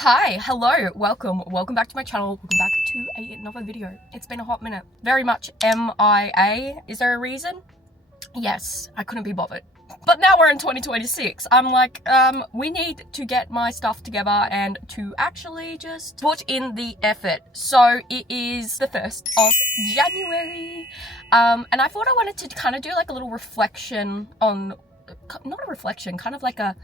Hi, hello, welcome back to my channel. Welcome back to another video. It's been a hot minute. Very much MIA. Is there a reason? Yes, I couldn't be bothered. But now we're in 2026. I'm like, we need to get my stuff together and to actually just put in the effort. So it is the 1st of January. And I thought I wanted to kind of do like a little reflection on, not a reflection, kind of like a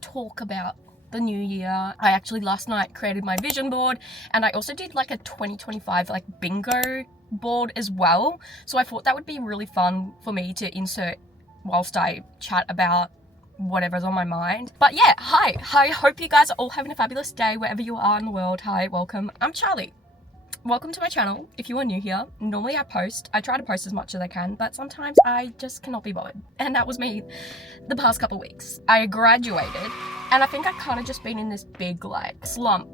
talk about the new year. I actually last night created my vision board, and I also did like a 2025 like bingo board as well. So I thought that would be really fun for me to insert whilst I chat about whatever's on my mind. But yeah, hi, hope you guys are all having a fabulous day wherever you are in the world. Hi, welcome. I'm Charlie. Welcome to my channel. If you are new here, normally I try to post as much as I can, but sometimes I just cannot be bothered. And that was me the past couple weeks. I graduated, and I think I've kind of just been in this big like slump.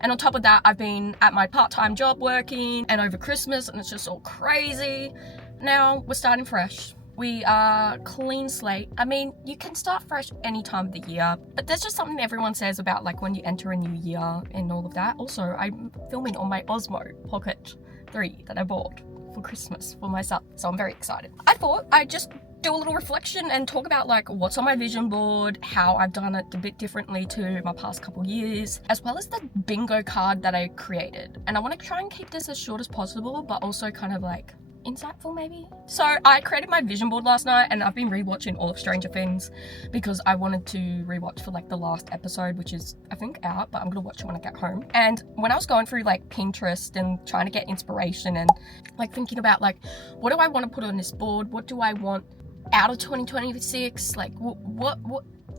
And on top of that, I've been at my part-time job working, and over Christmas, and it's just all crazy. Now we're starting fresh. We are clean slate. I mean, you can start fresh any time of the year, but there's just something everyone says about like when you enter a new year and all of that. Also, I'm filming on my Osmo Pocket 3 that I bought for Christmas for myself, so I'm very excited. I thought I'd just do a little reflection and talk about like what's on my vision board, how I've done it a bit differently to my past couple years, as well as the bingo card that I created. And I want to try and keep this as short as possible, but also kind of like insightful maybe. So I created my vision board last night, and I've been rewatching all of Stranger Things because I wanted to rewatch for like the last episode, which is I think out, but I'm gonna watch it when I get home. And when I was going through like Pinterest and trying to get inspiration and like thinking about like what do I want to put on this board, what do I want out of 2026, like what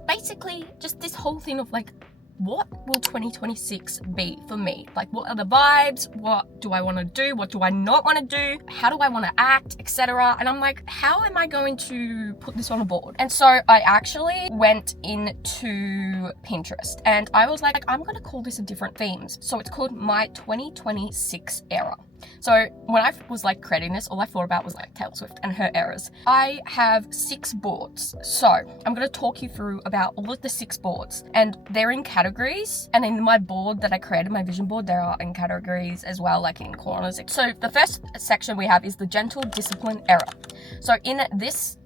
basically just this whole thing of like what will 2026 be for me? Like, what are the vibes? What do I want to do? What do I not want to do? How do I want to act, etc.? And I'm like, how am I going to put this on a board? And so I actually went into Pinterest, and I was like, I'm going to call this a different themes. So it's called my 2026 era. So when I was like creating this, all I thought about was like Taylor Swift and her eras. I have 6 boards. So I'm going to talk you through about all of the 6 boards, and they're in categories. And in my board that I created, my vision board, there are in categories as well, like in corners. So the first section we have is the gentle discipline era. So in this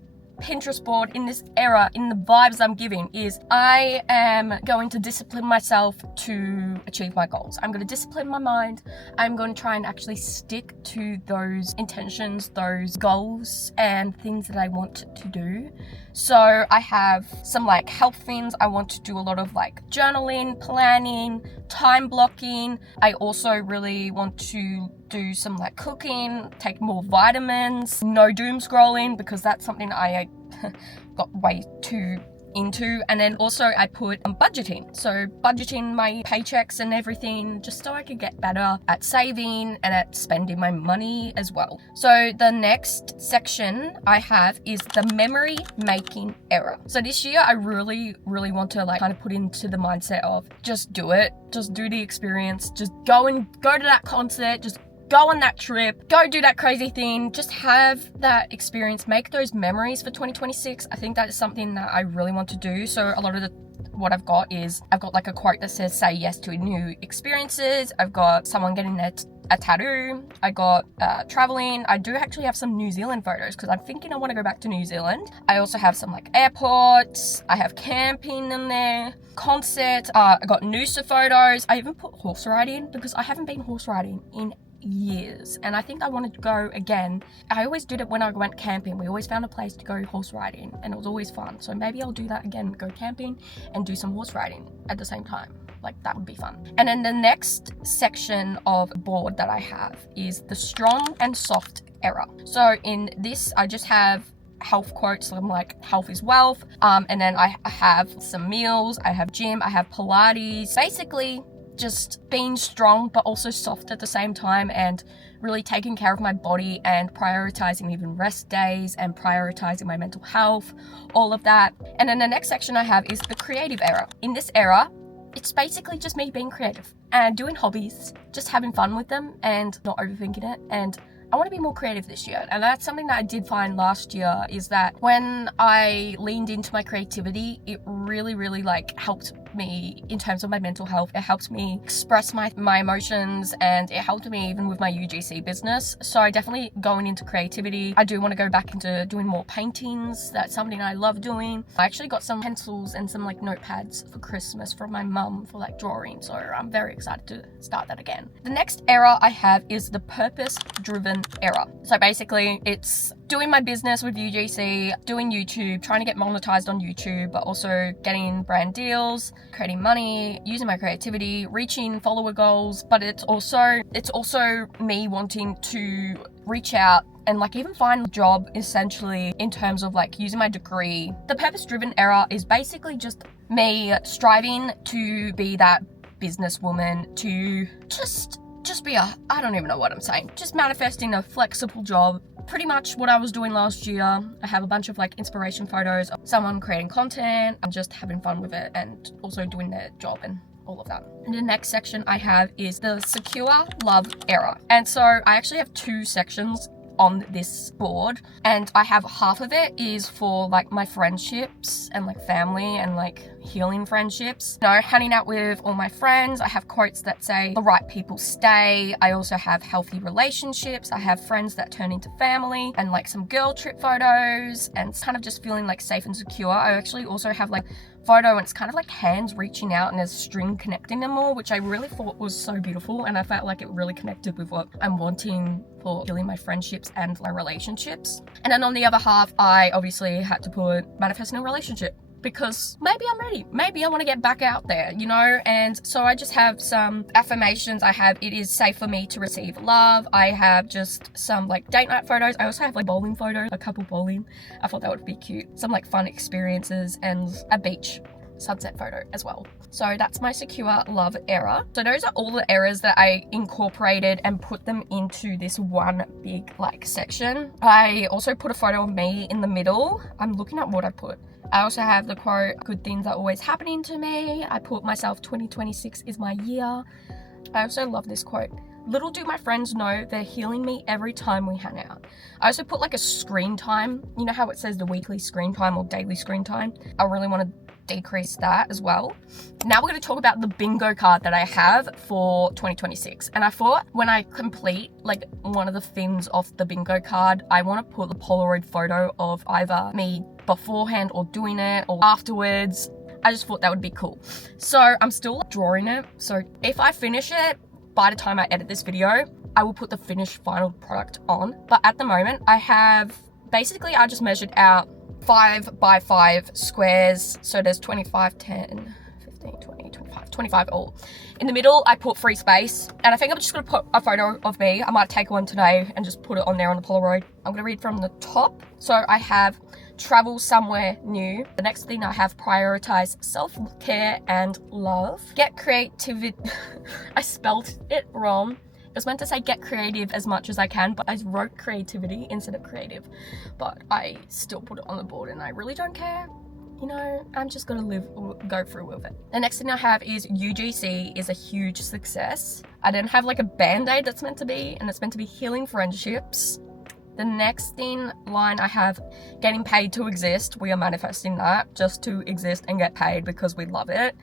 Pinterest board, in this era, in the vibes I'm giving is I am going to discipline myself to achieve my goals. I'm going to discipline my mind. I'm going to try and actually stick to those intentions, those goals and things that I want to do. So I have some like health things. I want to do a lot of like journaling, planning, time blocking. I also really want to do some like cooking, take more vitamins, no doom scrolling, because that's something I got way too into. And then also I put budgeting. So budgeting my paychecks and everything, just so I could get better at saving and at spending my money as well. So the next section I have is the memory making era. So this year I really want to like kind of put into the mindset of just do it, just do the experience, just go to that concert, just go on that trip, go do that crazy thing, just have that experience, make those memories for 2026. I think that is something that I really want to do. So a lot of what I've got like a quote that says say yes to new experiences. I've got someone getting a tattoo. I got traveling. I do actually have some New Zealand photos because I'm thinking I want to go back to New Zealand. I also have some like airports. I have camping in there, concert. I got Noosa photos. I even put horse riding because I haven't been horse riding in years, and I think I wanted to go again. I always did it when I went camping. We always found a place to go horse riding, and it was always fun. So maybe I'll do that again, go camping and do some horse riding at the same time. Like that would be fun. And then the next section of board that I have is the strong and soft era. So in this I just have health quotes. So I'm like, health is wealth. And then I have some meals, I have gym, I have Pilates. Basically just being strong but also soft at the same time, and really taking care of my body and prioritizing even rest days and prioritizing my mental health, all of that. And then the next section I have is the creative era. In this era, it's basically just me being creative and doing hobbies, just having fun with them and not overthinking it. And I want to be more creative this year. And that's something that I did find last year, is that when I leaned into my creativity, it really like helped helped me in terms of my mental health. It helped me express my emotions, and it helped me even with my UGC business. So definitely going into creativity. I do want to go back into doing more paintings. That's something I love doing. I actually got some pencils and some like notepads for Christmas from my mum for like drawing. So I'm very excited to start that again. The next era I have is the purpose-driven era. So basically it's doing my business with UGC, doing YouTube, trying to get monetized on YouTube, but also getting brand deals, creating money, using my creativity, reaching follower goals. But it's also me wanting to reach out and like even find a job, essentially, in terms of like using my degree. The purpose-driven era is basically just me striving to be that businesswoman, to just be I don't even know what I'm saying. Just manifesting a flexible job. Pretty much what I was doing last year. I have a bunch of like inspiration photos of someone creating content and just having fun with it, and also doing their job and all of that. And the next section I have is the secure love era. And so I actually have 2 sections on this board, and I have half of it is for like my friendships and like family and like healing friendships, you know, hanging out with all my friends. I have quotes that say the right people stay. I also have healthy relationships. I have friends that turn into family, and like some girl trip photos, and kind of just feeling like safe and secure. I actually also have like photo, and it's kind of like hands reaching out and there's string connecting them all, which I really thought was so beautiful, and I felt like it really connected with what I'm wanting for healing my friendships and my relationships. And then on the other half, I obviously had to put manifesting a relationship, because maybe I'm ready. Maybe I want to get back out there, you know? And so I just have some affirmations. I have, it is safe for me to receive love. I have just some like date night photos. I also have like bowling photos, a couple bowling. I thought that would be cute. Some like fun experiences and a beach sunset photo as well. So that's my secure love era. So those are all the eras that I incorporated and put them into this one big like section. I also put a photo of me in the middle. I'm looking at what I put. I also have the quote, good things are always happening to me. I put myself 2026 is my year. I also love this quote. Little do my friends know they're healing me every time we hang out. I also put like a screen time. You know how it says the weekly screen time or daily screen time? I really want to decrease that as well. Now we're going to talk about the bingo card that I have for 2026. And I thought when I complete like one of the things off the bingo card, I want to put the Polaroid photo of either me beforehand or doing it or afterwards. I just thought that would be cool. So I'm still drawing it. So if I finish it by the time I edit this video, I will put the finished final product on. But at the moment I have, basically I just measured out 5 by 5 squares. So there's 25, 10, 15, 20, 25, 25 all. In the middle, I put free space. And I think I'm just gonna put a photo of me. I might take one today and just put it on there on the Polaroid. I'm gonna read from the top. So I have travel somewhere new. The next thing I have prioritize self-care and love. Get creativity. I spelled it wrong. It was meant to say get creative as much as I can, but I wrote creativity instead of creative. But I still put it on the board and I really don't care. You know, I'm just gonna go through with it. The next thing I have is UGC is a huge success. I then have like a band-aid that's meant to be, and it's meant to be healing friendships. The next thing line I have getting paid to exist. We are manifesting that, just to exist and get paid because we love it.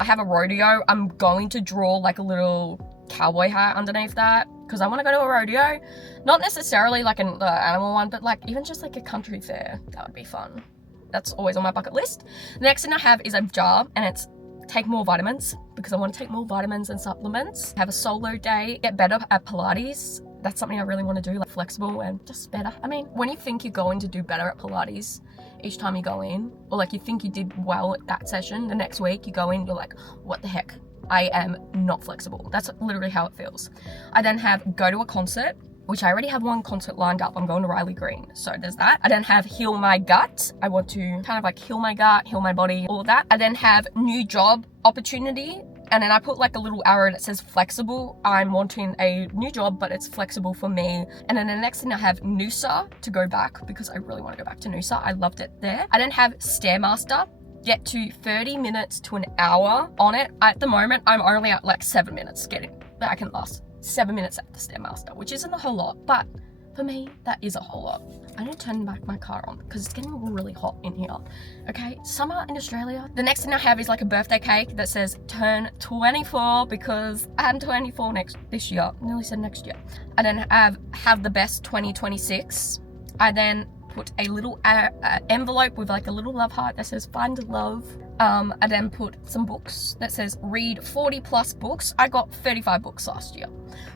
I have a rodeo. I'm going to draw like a little cowboy hat underneath that because I want to go to a rodeo. Not necessarily like an animal one, but like even just like a country fair. That would be fun. That's always on my bucket list. The next thing I have is a jar, and it's take more vitamins because I want to take more vitamins and supplements. Have a solo day, get better at Pilates. That's something I really want to do, like flexible and just better. I mean, when you think you're going to do better at Pilates each time you go in, or like you think you did well at that session, the next week you go in, you're like, what the heck? I am not flexible. That's literally how it feels. I then have go to a concert, which I already have one concert lined up. I'm going to Riley Green. So there's that. I then have heal my gut. I want to kind of like heal my gut, heal my body, all of that. I then have new job opportunity. And then I put like a little arrow that says flexible. I'm wanting a new job, but it's flexible for me. And then the next thing I have Noosa to go back because I really want to go back to Noosa. I loved it there. I then have Stairmaster. Get to 30 minutes to an hour on it. At the moment, I'm only at like 7 minutes getting that I can last 7 minutes at the Stairmaster, which isn't a whole lot, but For me, that is a whole lot. I need to turn back my car on because it's getting really hot in here. Okay, summer in Australia. The next thing I have is like a birthday cake that says turn 24 because I'm 24 this year. Nearly said next year. I then have the best 2026. I then put a little envelope with like a little love heart that says find love. I then put some books that says read 40 plus books. I got 35 books last year,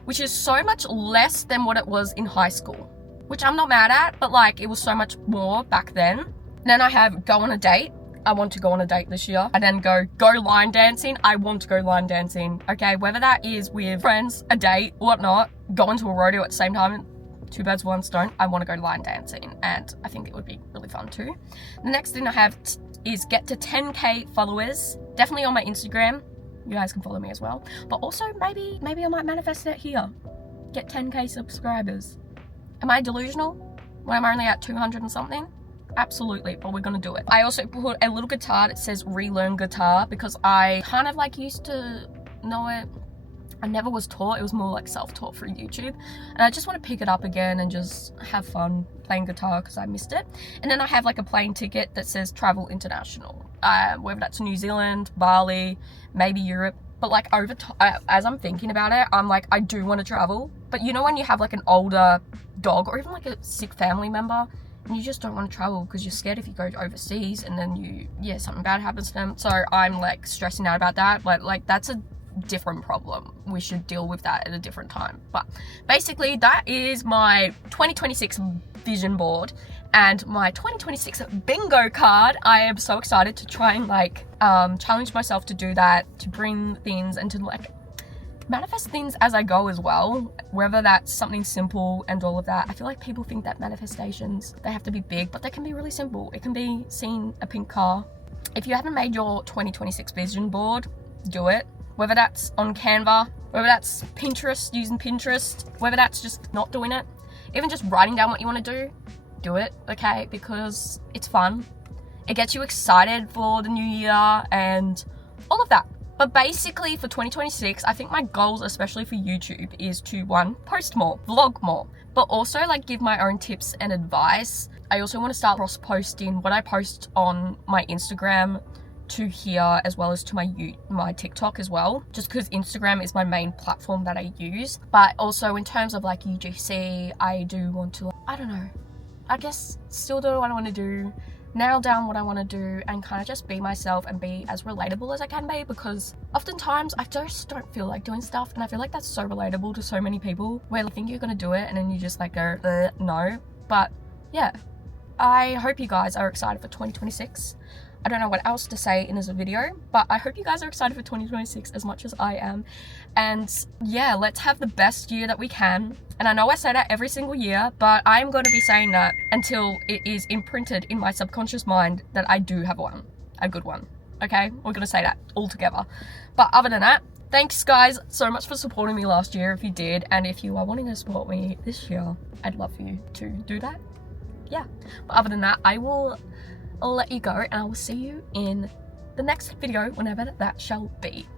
which is so much less than what it was in high school, which I'm not mad at, but like it was so much more back then. Then I have go on a date. I want to go on a date this year. I then go line dancing. I want to go line dancing. Okay, whether that is with friends, a date, whatnot, going to a rodeo at the same time. Two birds, one stone. I want to go line dancing, and I think it would be really fun too. The next thing I have is get to 10k followers, definitely on my Instagram. You guys can follow me as well, but also maybe I might manifest it here. Get 10k subscribers. Am I delusional when I'm only at 200 and something? Absolutely, but we're gonna do it. I also put a little guitar that says relearn guitar because I kind of like used to know it. I never was taught, it was more like self-taught through YouTube. And I just want to pick it up again and just have fun playing guitar because I missed it. And then I have like a plane ticket that says travel international. Whether that's New Zealand, Bali, maybe Europe. But like over time, as I'm thinking about it, I'm like, I do want to travel. But you know when you have like an older dog or even like a sick family member and you just don't want to travel because you're scared if you go overseas and then something bad happens to them. So I'm like stressing out about that. But like that's a different problem. We should deal with that at a different time. But basically that is my 2026 vision board and my 2026 bingo card. I am so excited to try and like challenge myself to do that, to bring things and to like manifest things as I go as well, whether that's something simple and all of that. I feel like people think that manifestations, they have to be big, but they can be really simple. It can be seeing a pink car. If you haven't made your 2026 vision board, do it. Whether that's on Canva, whether that's Pinterest, using Pinterest, whether that's just not doing it, even just writing down what you want to do it, okay? Because it's fun. It gets you excited for the new year and all of that. But basically for 2026, I think my goals, especially for YouTube, is to one, post more, vlog more, but also like give my own tips and advice. I also want to start cross-posting what I post on my Instagram to here as well as to my TikTok as well, just because Instagram is my main platform that I use. But also in terms of like UGC, I do want to, I don't know, I guess still do what I want to do, nail down what I want to do and kind of just be myself and be as relatable as I can be, because oftentimes I just don't feel like doing stuff and I feel like that's so relatable to so many people where you think you're gonna do it and then you just like go no. But yeah, I hope you guys are excited for 2026. I don't know what else to say in this video, but I hope you guys are excited for 2026 as much as I am. And yeah, let's have the best year that we can. And I know I say that every single year, but I'm going to be saying that until it is imprinted in my subconscious mind that I do have one, a good one. Okay, we're going to say that all together. But other than that, thanks guys so much for supporting me last year if you did. And if you are wanting to support me this year, I'd love for you to do that. Yeah, but other than that, I'll let you go and I will see you in the next video whenever that shall be.